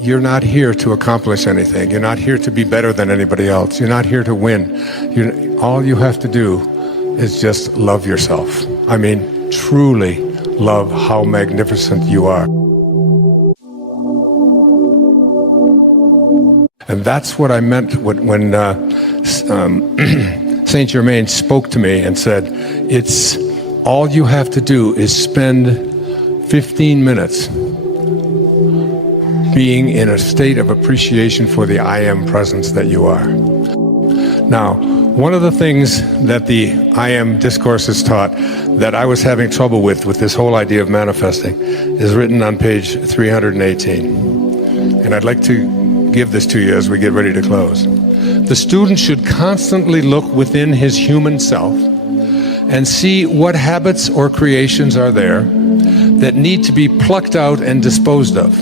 you're not here to accomplish anything. You're not here to be better than anybody else. You're not here to win. All you have to do is just love yourself. I mean, truly love how magnificent you are. And that's what I meant when Saint Germain spoke to me and said, it's all you have to do is spend 15 minutes being in a state of appreciation for the I am presence that you are. Now, one of the things that the I am discourses taught that I was having trouble with this whole idea of manifesting is written on page 318. And I'd like to give this to you as we get ready to close. The student should constantly look within his human self and see what habits or creations are there that need to be plucked out and disposed of.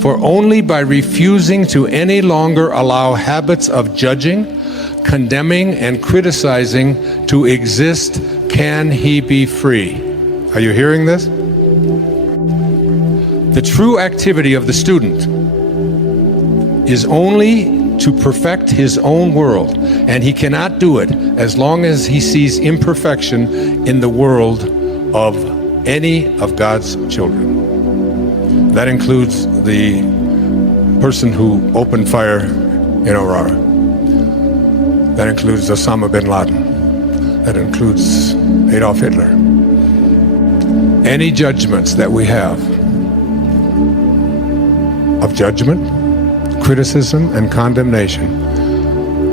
For only by refusing to any longer allow habits of judging, condemning, and criticizing to exist can he be free. Are you hearing this? The true activity of the student is only to perfect his own world, and he cannot do it as long as he sees imperfection in the world of any of God's children. That includes the person who opened fire in Aurora. That includes Osama bin Laden. That includes Adolf Hitler. Any judgments that we have of judgment, criticism, and condemnation.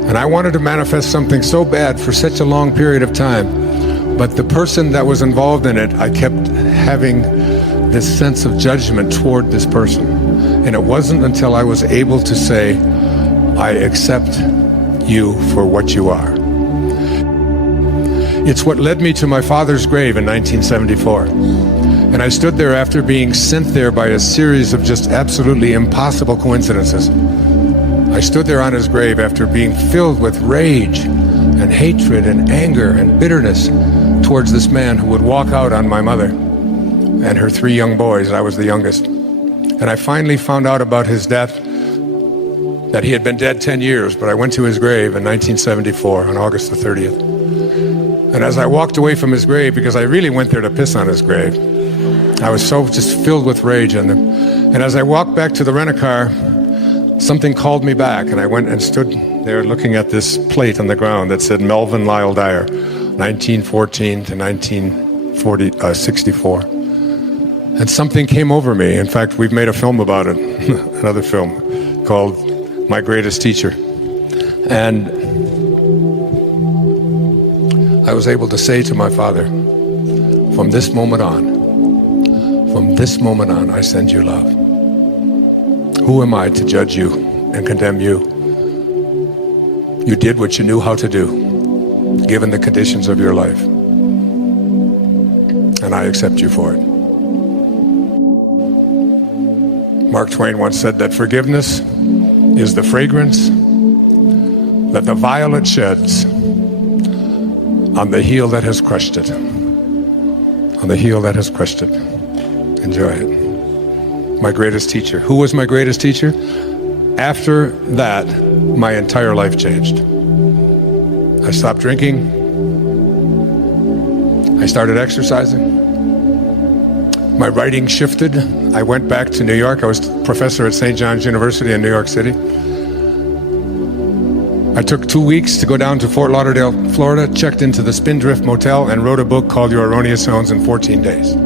And I wanted to manifest something so bad for such a long period of time, but the person that was involved in it, I kept having this sense of judgment toward this person. And it wasn't until I was able to say, I accept you for what you are. It's what led me to my father's grave in 1974. And I stood there after being sent there by a series of just absolutely impossible coincidences. I stood there on his grave after being filled with rage and hatred and anger and bitterness towards this man who would walk out on my mother and her 3 young boys. I was the youngest. And I finally found out about his death, that he had been dead 10 years, but I went to his grave in 1974 on August the 30th. And as I walked away from his grave, because I really went there to piss on his grave, I was so just filled with rage on him. And as I walked back to the rent-a-car, something called me back, and I went and stood there looking at this plate on the ground that said Melvin Lyle Dyer, 1914 to 1964. And something came over me. In fact, we've made a film about it, another film called My Greatest Teacher. And I was able to say to my father, from this moment on, I send you love. Who am I to judge you and condemn you? You did what you knew how to do, given the conditions of your life. And I accept you for it. Mark Twain once said that forgiveness is the fragrance that the violet sheds on the heel that has crushed it. On the heel that has crushed it. Enjoy it. My greatest teacher. Who was my greatest teacher? After that, my entire life changed. I stopped drinking. I started exercising. My writing shifted. I went back to New York. I was professor at St. John's University in New York City. I took 2 weeks to go down to Fort Lauderdale, Florida, checked into the Spindrift Motel, and wrote a book called Your Erroneous Zones in 14 days.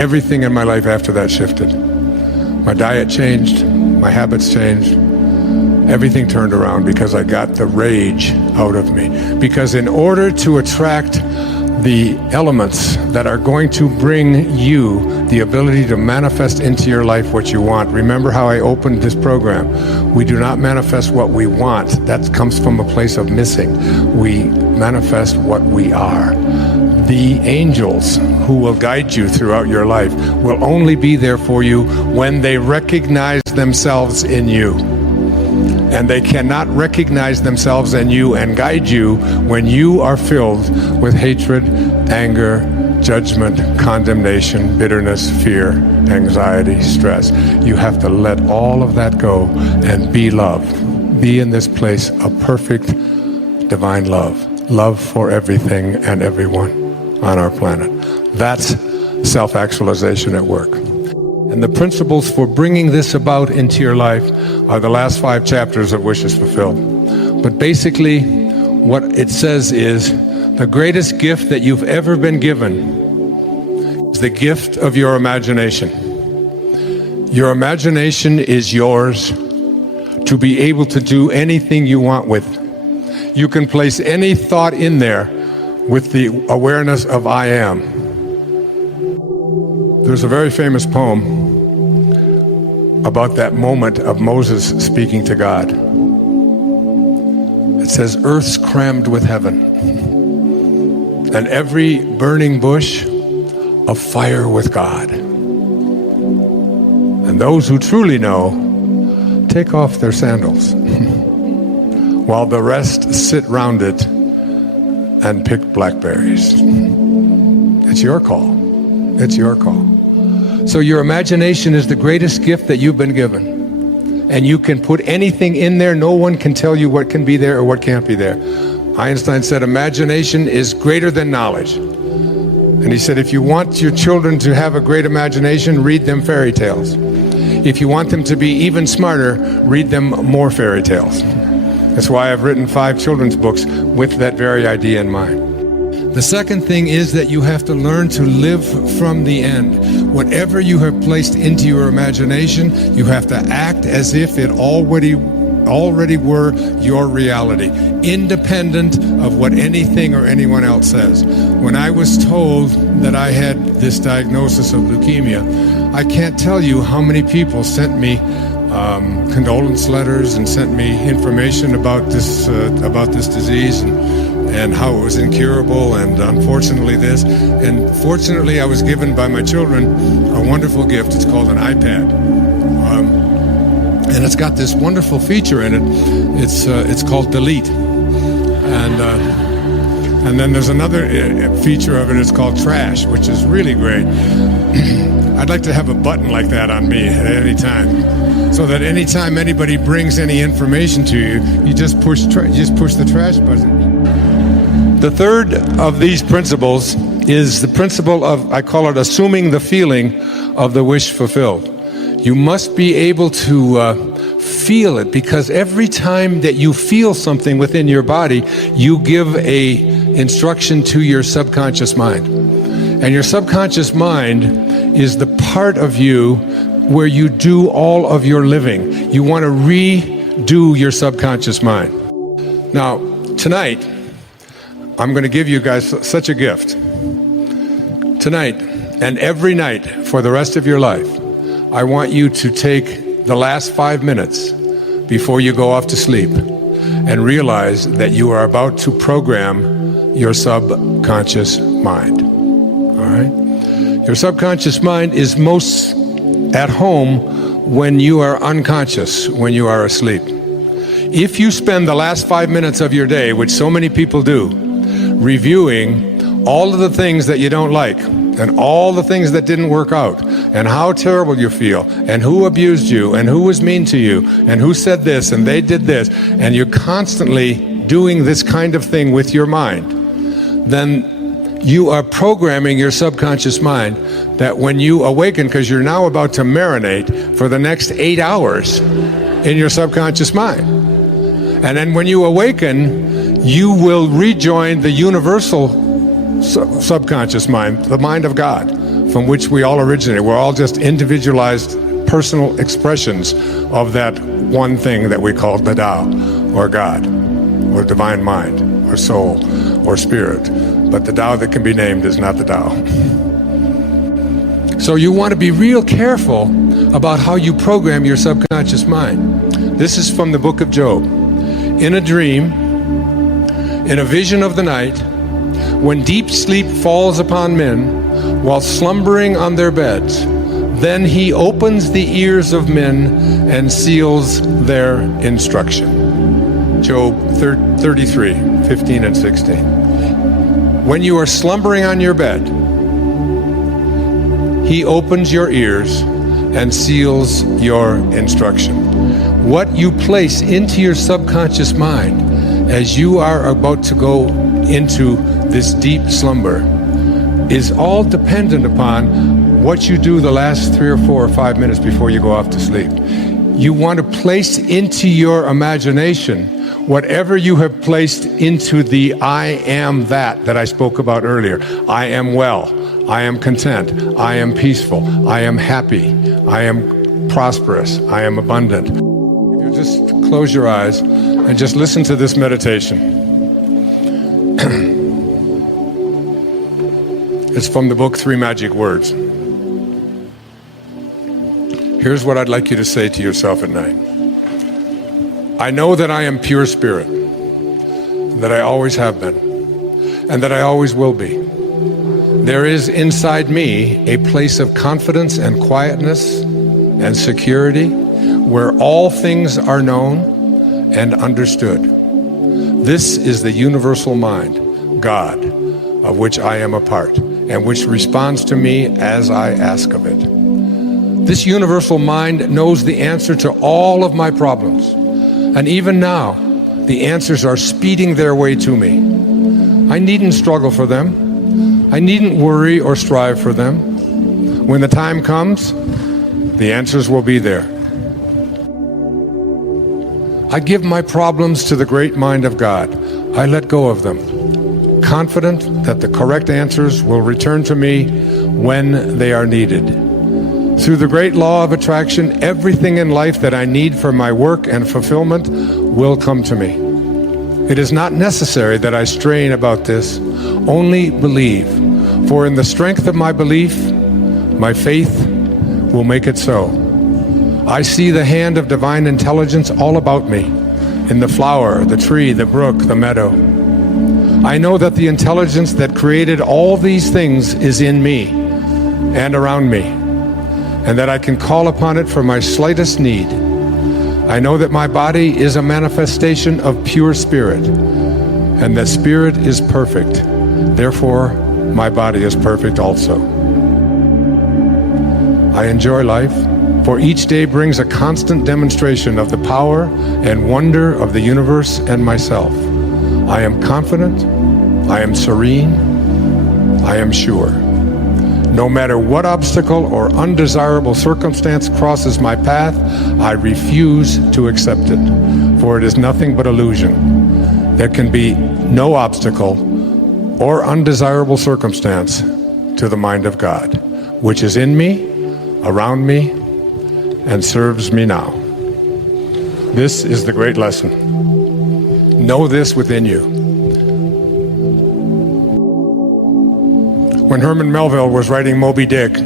Everything in my life after that shifted. My diet changed, my habits changed, everything turned around because I got the rage out of me. Because in order to attract the elements that are going to bring you the ability to manifest into your life what you want. Remember how I opened this program. We do not manifest what we want. That comes from a place of missing. We manifest what we are. The angels who will guide you throughout your life will only be there for you when they recognize themselves in you. And they cannot recognize themselves in you and guide you when you are filled with hatred, anger, judgment, condemnation, bitterness, fear, anxiety, stress. You have to let all of that go and be love. Be in this place of perfect divine love. Love for everything and everyone on our planet. That's self-actualization at work. And the principles for bringing this about into your life are the last 5 chapters of Wishes Fulfilled. But basically, what it says is, the greatest gift that you've ever been given is the gift of your imagination. Your imagination is yours to be able to do anything you want with. You can place any thought in there with the awareness of I am. There's a very famous poem about that moment of Moses speaking to God. It says, earth's crammed with heaven, and every burning bush afire with God. And those who truly know take off their sandals, while the rest sit round it and pick blackberries. It's your call. It's your call. So your imagination is the greatest gift that you've been given. And you can put anything in there. No one can tell you what can be there or what can't be there. Einstein said imagination is greater than knowledge. And he said if you want your children to have a great imagination, read them fairy tales. If you want them to be even smarter, read them more fairy tales. That's why I've written 5 children's books with that very idea in mind. The second thing is that you have to learn to live from the end. Whatever you have placed into your imagination, you have to act as if it already were your reality, independent of what anything or anyone else says. When I was told that I had this diagnosis of leukemia, I can't tell you how many people sent me condolence letters and sent me information about this disease and how it was incurable, and unfortunately this. And fortunately, I was given by my children a wonderful gift. It's called an iPad. And it's got this wonderful feature in it. It's called Delete. And then there's another feature of it. It's called Trash, which is really great. I'd like to have a button like that on me at any time, so that anytime anybody brings any information to you, you just push the trash button. The third of these principles is the principle of, I call it assuming the feeling of the wish fulfilled. You must be able to feel it, because every time that you feel something within your body, you give a instruction to your subconscious mind. And your subconscious mind is the part of you where you do all of your living. You want to redo your subconscious mind. Now, tonight, I'm going to give you guys such a gift. Tonight, and every night for the rest of your life, I want you to take the last 5 minutes before you go off to sleep and realize that you are about to program your subconscious mind. All right? Your subconscious mind is most at home when you are unconscious, when you are asleep. If you spend the last 5 minutes of your day, which so many people do, reviewing all of the things that you don't like, and all the things that didn't work out, and how terrible you feel, and who abused you, and who was mean to you, and who said this, and they did this, and you're constantly doing this kind of thing with your mind, then you are programming your subconscious mind that when you awaken, because you're now about to marinate for the next 8 hours in your subconscious mind. And then when you awaken, you will rejoin the universal subconscious mind, the mind of God, from which we all originate. We're all just individualized personal expressions of that one thing that we call the Tao, or God, or divine mind, or soul, or spirit. But the Tao that can be named is not the Tao. So you want to be real careful about how you program your subconscious mind. This is from the book of Job. In a dream, in a vision of the night, when deep sleep falls upon men while slumbering on their beds, then he opens the ears of men and seals their instruction. Job 33, 15 and 16. When you are slumbering on your bed, He opens your ears and seals your instruction. What you place into your subconscious mind as you are about to go into this deep slumber is all dependent upon what you do the last 3 or 4 or 5 minutes before you go off to sleep. You want to place into your imagination whatever you have placed into the I am that I spoke about earlier. I am well. I am content. I am peaceful. I am happy. I am prosperous. I am abundant. If you just close your eyes and just listen to this meditation. It's from the book 3 Magic Words. Here's what I'd like you to say to yourself at night. I know that I am pure spirit, that I always have been, and that I always will be. There is inside me a place of confidence and quietness and security where all things are known and understood. This is the universal mind, God, of which I am a part, and which responds to me as I ask of it. This universal mind knows the answer to all of my problems, and even now, the answers are speeding their way to me. I needn't struggle for them. I needn't worry or strive for them. When the time comes, the answers will be there. I give my problems to the great mind of God. I let go of them, confident that the correct answers will return to me when they are needed. Through the great law of attraction, everything in life that I need for my work and fulfillment will come to me. It is not necessary that I strain about this, only believe. For in the strength of my belief, my faith will make it so. I see the hand of divine intelligence all about me, in the flower, the tree, the brook, the meadow. I know that the intelligence that created all these things is in me and around me, and that I can call upon it for my slightest need. I know that my body is a manifestation of pure spirit, and that spirit is perfect. Therefore, my body is perfect also. I enjoy life, for each day brings a constant demonstration of the power and wonder of the universe and myself. I am confident, I am serene, I am sure. No matter what obstacle or undesirable circumstance crosses my path, I refuse to accept it, for it is nothing but illusion. There can be no obstacle or undesirable circumstance to the mind of God, which is in me, around me, and serves me now. This is the great lesson. Know this within you. When Herman Melville was writing Moby Dick,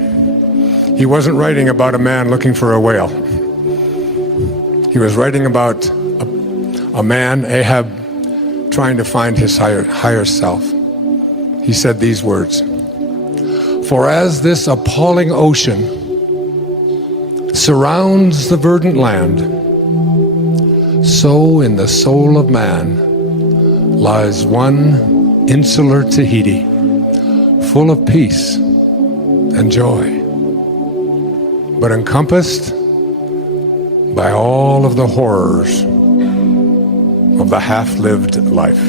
he wasn't writing about a man looking for a whale. He was writing about a man, Ahab, trying to find his higher self. He said these words, "For as this appalling ocean surrounds the verdant land, so in the soul of man lies one insular Tahiti, full of peace and joy, but encompassed by all of the horrors of the half-lived life.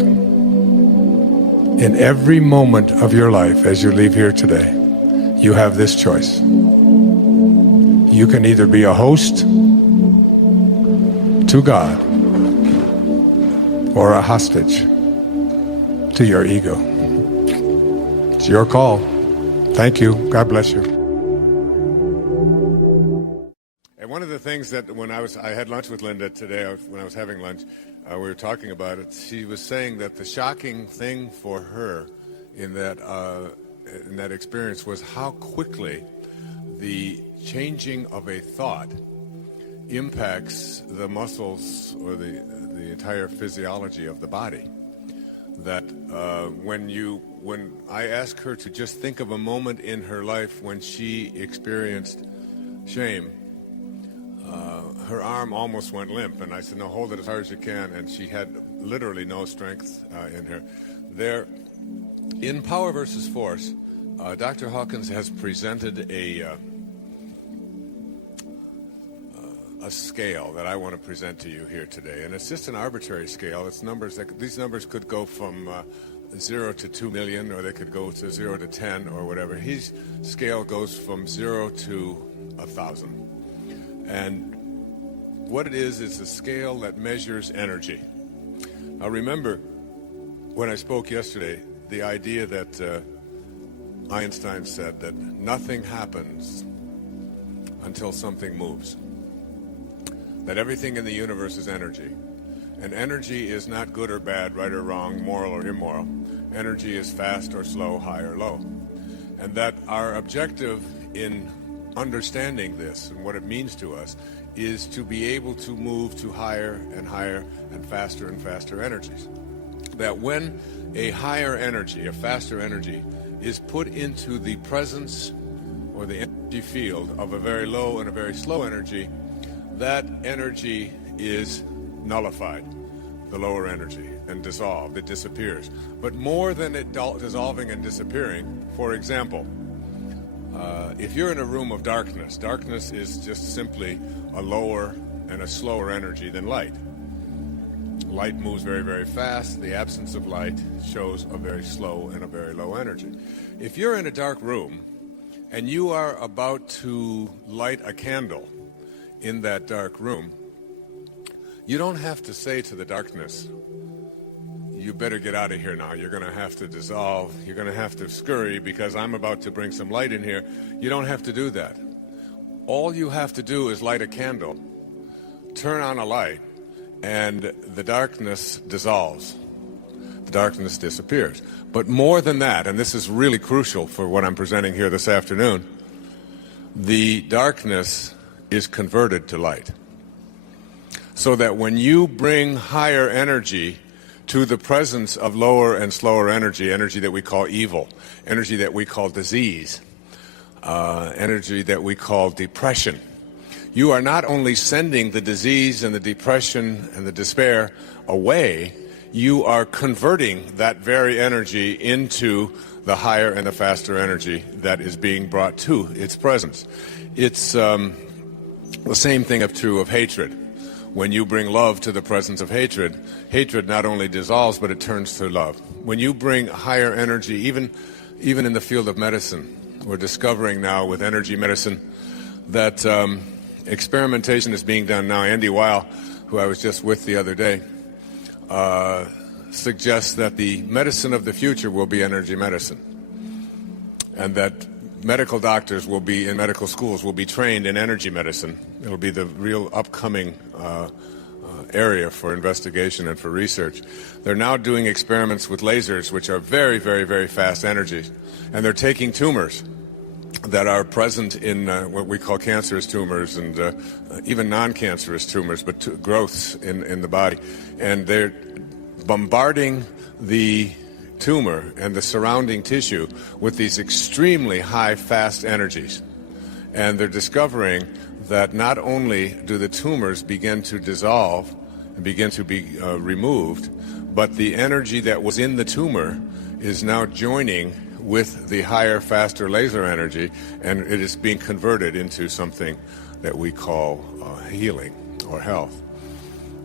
In every moment of your life as you leave here today, you have this choice. You can either be a host to God or a hostage to your ego. It's your call. Thank you. God bless you." And one of the things that I had lunch with Linda today, when I was having lunch, we were talking about it. She was saying that the shocking thing for her in that experience was how quickly the changing of a thought impacts the muscles or the entire physiology of the body. That when I asked her to just think of a moment in her life when she experienced shame, her arm almost went limp, and I said, "No, hold it as hard as you can," and she had literally no strength in her. There, in Power versus Force, Dr. Hawkins has presented a scale that I want to present to you here today, and it's just an arbitrary scale. It's numbers these numbers could go from 0 to 2 million, or they could go to 0 to 10, or whatever. His scale goes from 0 to 1,000, and what it is a scale that measures energy. Now, remember when I spoke yesterday, the idea that Einstein said that nothing happens until something moves. That everything in the universe is energy. And energy is not good or bad, right or wrong, moral or immoral. Energy is fast or slow, high or low. And that our objective in understanding this and what it means to us is to be able to move to higher and faster energies. That when a higher energy, a faster energy, is put into the presence or the energy field of a very low and a very slow energy, that energy is nullified, the lower energy, and dissolved. It disappears. But more than it dissolving and disappearing, for example, if you're in a room of darkness, darkness is just simply a lower and a slower energy than light. Light moves very, very fast. The absence of light shows a very slow and a very low energy. If you're in a dark room and you are about to light a candle in that dark room, you don't have to say to the darkness, you better get out of here now. You're going to have to dissolve. You're going to have to scurry because I'm about to bring some light in here. You don't have to do that. All you have to do is light a candle, turn on a light, and the darkness dissolves. The darkness disappears. But more than that, and this is really crucial for what I'm presenting here this afternoon, the darkness is converted to light. So that when you bring higher energy to the presence of lower and slower energy, energy that we call evil, energy that we call disease, energy that we call depression, you are not only sending the disease and the depression and the despair away, you are converting that very energy into the higher and the faster energy that is being brought to its presence. It's the same thing is true of hatred. When you bring love to the presence of hatred, hatred not only dissolves, but it turns to love. When you bring higher energy, even in the field of medicine, we're discovering now with energy medicine that experimentation is being done now. Andy Weil, who I was just with the other day, suggests that the medicine of the future will be energy medicine, and that medical doctors will be in medical schools will be trained in energy medicine. It'll be the real upcoming area for investigation and for research. They're now doing experiments with lasers, which are very, very, very fast energies, and they're taking tumors that are present in what we call cancerous tumors and even non-cancerous tumors, but growths in the body, and they're bombarding the tumor and the surrounding tissue with these extremely high, fast energies. And they're discovering that not only do the tumors begin to dissolve and begin to be removed, but the energy that was in the tumor is now joining with the higher, faster laser energy, and it is being converted into something that we call healing or health.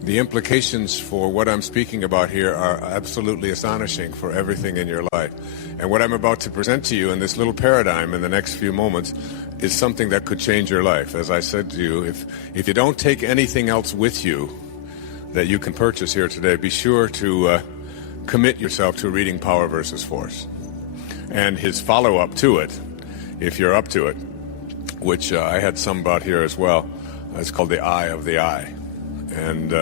The implications for what I'm speaking about here are absolutely astonishing for everything in your life. And what I'm about to present to you in this little paradigm in the next few moments is something that could change your life. As I said to you, if you don't take anything else with you that you can purchase here today, be sure to commit yourself to reading Power versus Force. And his follow-up to it, if you're up to it, which I had some about here as well, it's called The Eye of the Eye. And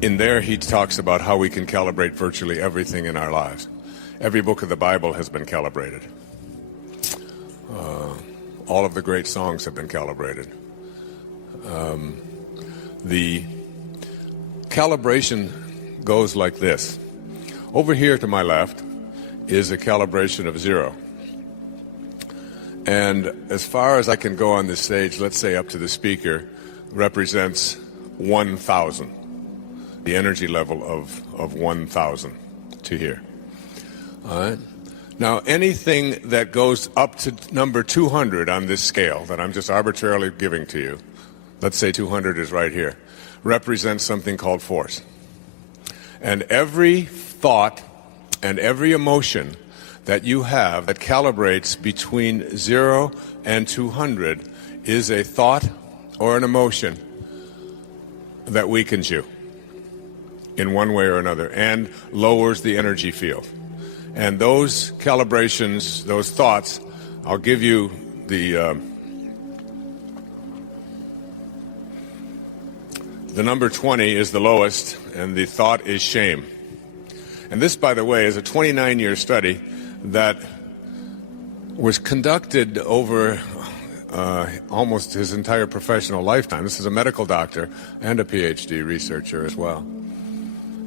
in there he talks about how we can calibrate virtually everything in our lives. Every book of the Bible has been calibrated. All of the great songs have been calibrated. The calibration goes like this. Over here to my left is a calibration of 0. And as far as I can go on this stage, let's say up to the speaker, represents 1,000, the energy level of 1,000 to here. All right. Now, anything that goes up to number 200 on this scale that I'm just arbitrarily giving to you, let's say 200 is right here, represents something called force. And every thought and every emotion that you have that calibrates between 0 and 200 is a thought or an emotion that weakens you in one way or another and lowers the energy field. And those calibrations, those thoughts, I'll give you the number 20 is the lowest, and the thought is shame. And this, by the way, is a 29-year study that was conducted over almost his entire professional lifetime. This is a medical doctor and a PhD researcher as well.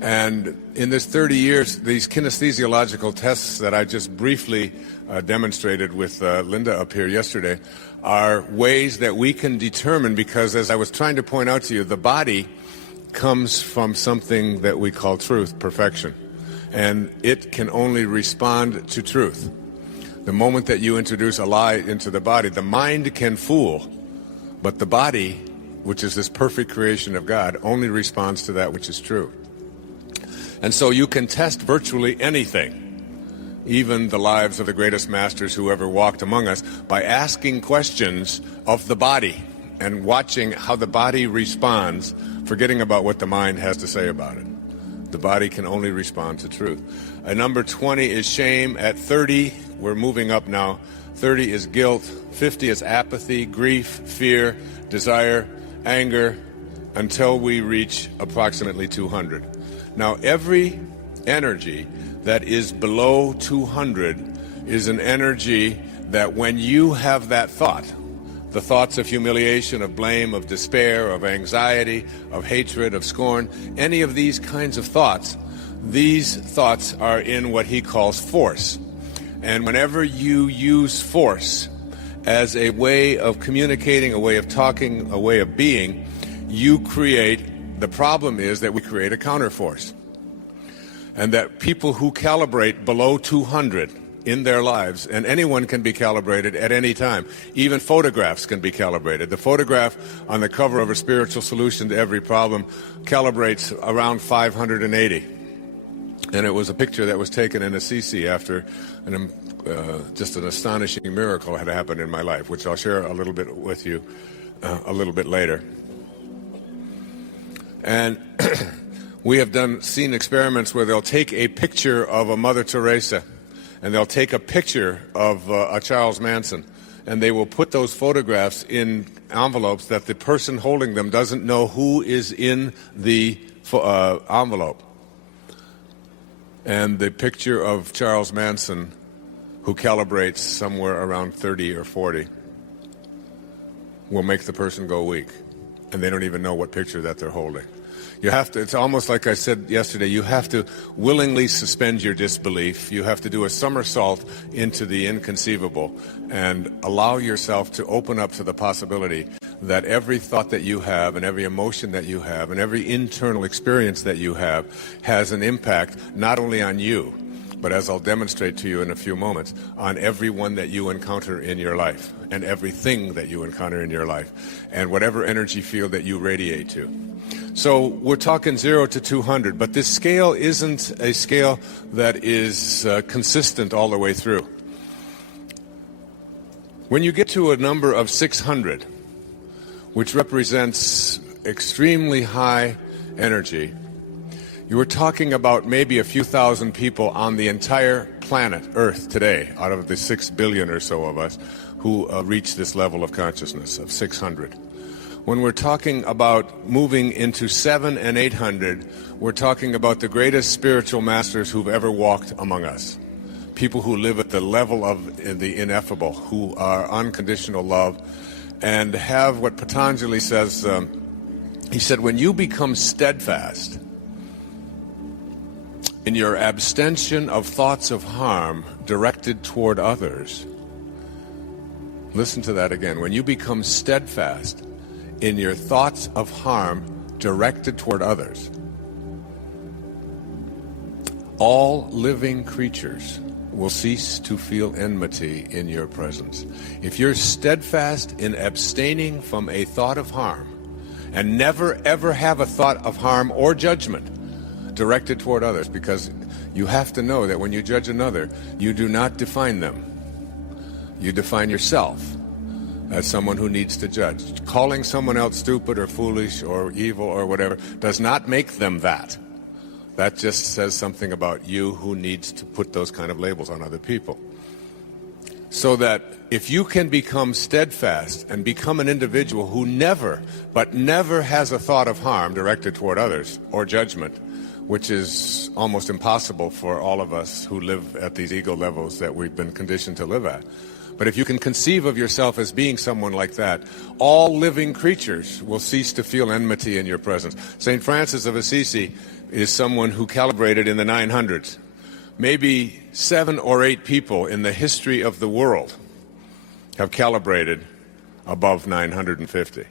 And in this 30 years, these kinesthesiological tests that I just briefly demonstrated with Linda up here yesterday are ways that we can determine, because as I was trying to point out to you, the body comes from something that we call truth, perfection. And it can only respond to truth. The moment that you introduce a lie into the body, the mind can fool, but the body, which is this perfect creation of God, only responds to that which is true. And so you can test virtually anything, even the lives of the greatest masters who ever walked among us, by asking questions of the body and watching how the body responds, forgetting about what the mind has to say about it. The body can only respond to truth. Number 20 is shame. At 30, we're moving up now. 30 is guilt. 50 is apathy, grief, fear, desire, anger, until we reach approximately 200. Now, every energy that is below 200 is an energy that when you have that thought, the thoughts of humiliation, of blame, of despair, of anxiety, of hatred, of scorn, any of these kinds of thoughts, these thoughts are in what he calls force. And whenever you use force as a way of communicating, a way of talking, a way of being, you create. The problem is that we create a counterforce. And that people who calibrate below 200 in their lives, and anyone can be calibrated at any time. Even photographs can be calibrated. The photograph on the cover of A Spiritual Solution to Every Problem calibrates around 580. And it was a picture that was taken in Assisi after just an astonishing miracle had happened in my life, which I'll share a little bit with you a little bit later. And we have seen experiments where they'll take a picture of a Mother Teresa and they'll take a picture of a Charles Manson, and they will put those photographs in envelopes that the person holding them doesn't know who is in the envelope. And the picture of Charles Manson, who calibrates somewhere around 30 or 40, will make the person go weak, and they don't even know what picture that they're holding. You have to, it's almost like I said yesterday, you have to willingly suspend your disbelief. You have to do a somersault into the inconceivable and allow yourself to open up to the possibility that every thought that you have and every emotion that you have and every internal experience that you have has an impact not only on you, but as I'll demonstrate to you in a few moments, on everyone that you encounter in your life and everything that you encounter in your life and whatever energy field that you radiate to. So we're talking 0 to 200, but this scale isn't a scale that is consistent all the way through. When you get to a number of 600, which represents extremely high energy, you were talking about maybe a few thousand people on the entire planet Earth today, out of the 6 billion or so of us, who reach this level of consciousness of 600. When we're talking about moving into 700 and 800, we're talking about the greatest spiritual masters who've ever walked among us. People who live at the level of the ineffable, who are unconditional love, and have what Patanjali says, he said, when you become steadfast in your abstention of thoughts of harm directed toward others, listen to that again, when you become steadfast in your thoughts of harm directed toward others, all living creatures will cease to feel enmity in your presence. If you're steadfast in abstaining from a thought of harm, and never ever have a thought of harm or judgment directed toward others, because you have to know that when you judge another, you do not define them. You define yourself as someone who needs to judge. Calling someone else stupid or foolish or evil or whatever does not make them that. That just says something about you who needs to put those kind of labels on other people. So that if you can become steadfast and become an individual who never, but never has a thought of harm directed toward others or judgment, which is almost impossible for all of us who live at these ego levels that we've been conditioned to live at. But if you can conceive of yourself as being someone like that, all living creatures will cease to feel enmity in your presence. St. Francis of Assisi is someone who calibrated in the 900s. Maybe 7 or 8 people in the history of the world have calibrated above 950.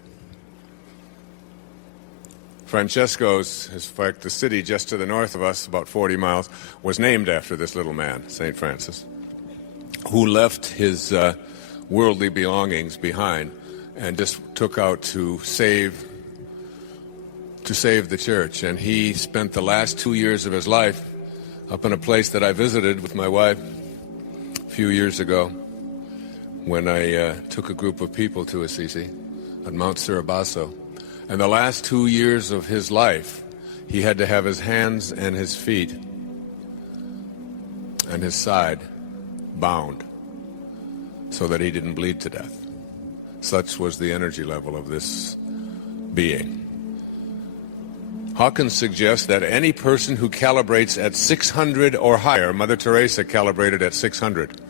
Francesco's, in fact, the city just to the north of us, about 40 miles, was named after this little man, St. Francis, who left his worldly belongings behind and just took out to save the church. And he spent the last 2 years of his life up in a place that I visited with my wife a few years ago when I took a group of people to Assisi at Mount Suribasso. And the last 2 years of his life, he had to have his hands and his feet and his side bound so that he didn't bleed to death. Such was the energy level of this being. Hawkins suggests that any person who calibrates at 600 or higher, Mother Teresa calibrated at 600.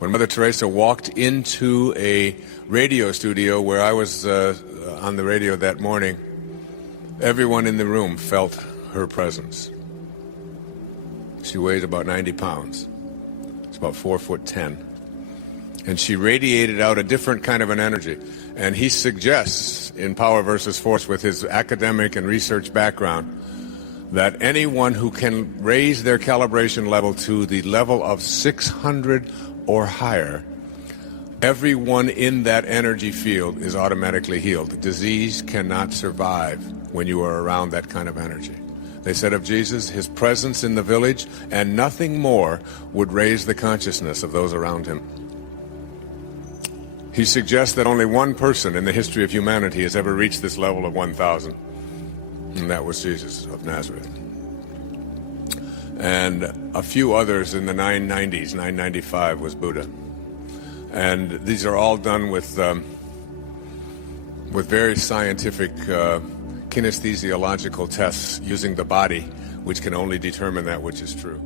When Mother Teresa walked into a radio studio where I was on the radio that morning, everyone in the room felt her presence. She weighed about 90 pounds. It's about 4'10". And she radiated out a different kind of an energy. And he suggests in Power versus Force, with his academic and research background, that anyone who can raise their calibration level to the level of 600 or higher, everyone in that energy field is automatically healed. Disease cannot survive when you are around that kind of energy. They said of Jesus, his presence in the village and nothing more would raise the consciousness of those around him. He suggests that only one person in the history of humanity has ever reached this level of 1,000, and that was Jesus of Nazareth. And a few others in the 990s, 995 was Buddha. And these are all done with very scientific kinesthesiological tests using the body, which can only determine that which is true.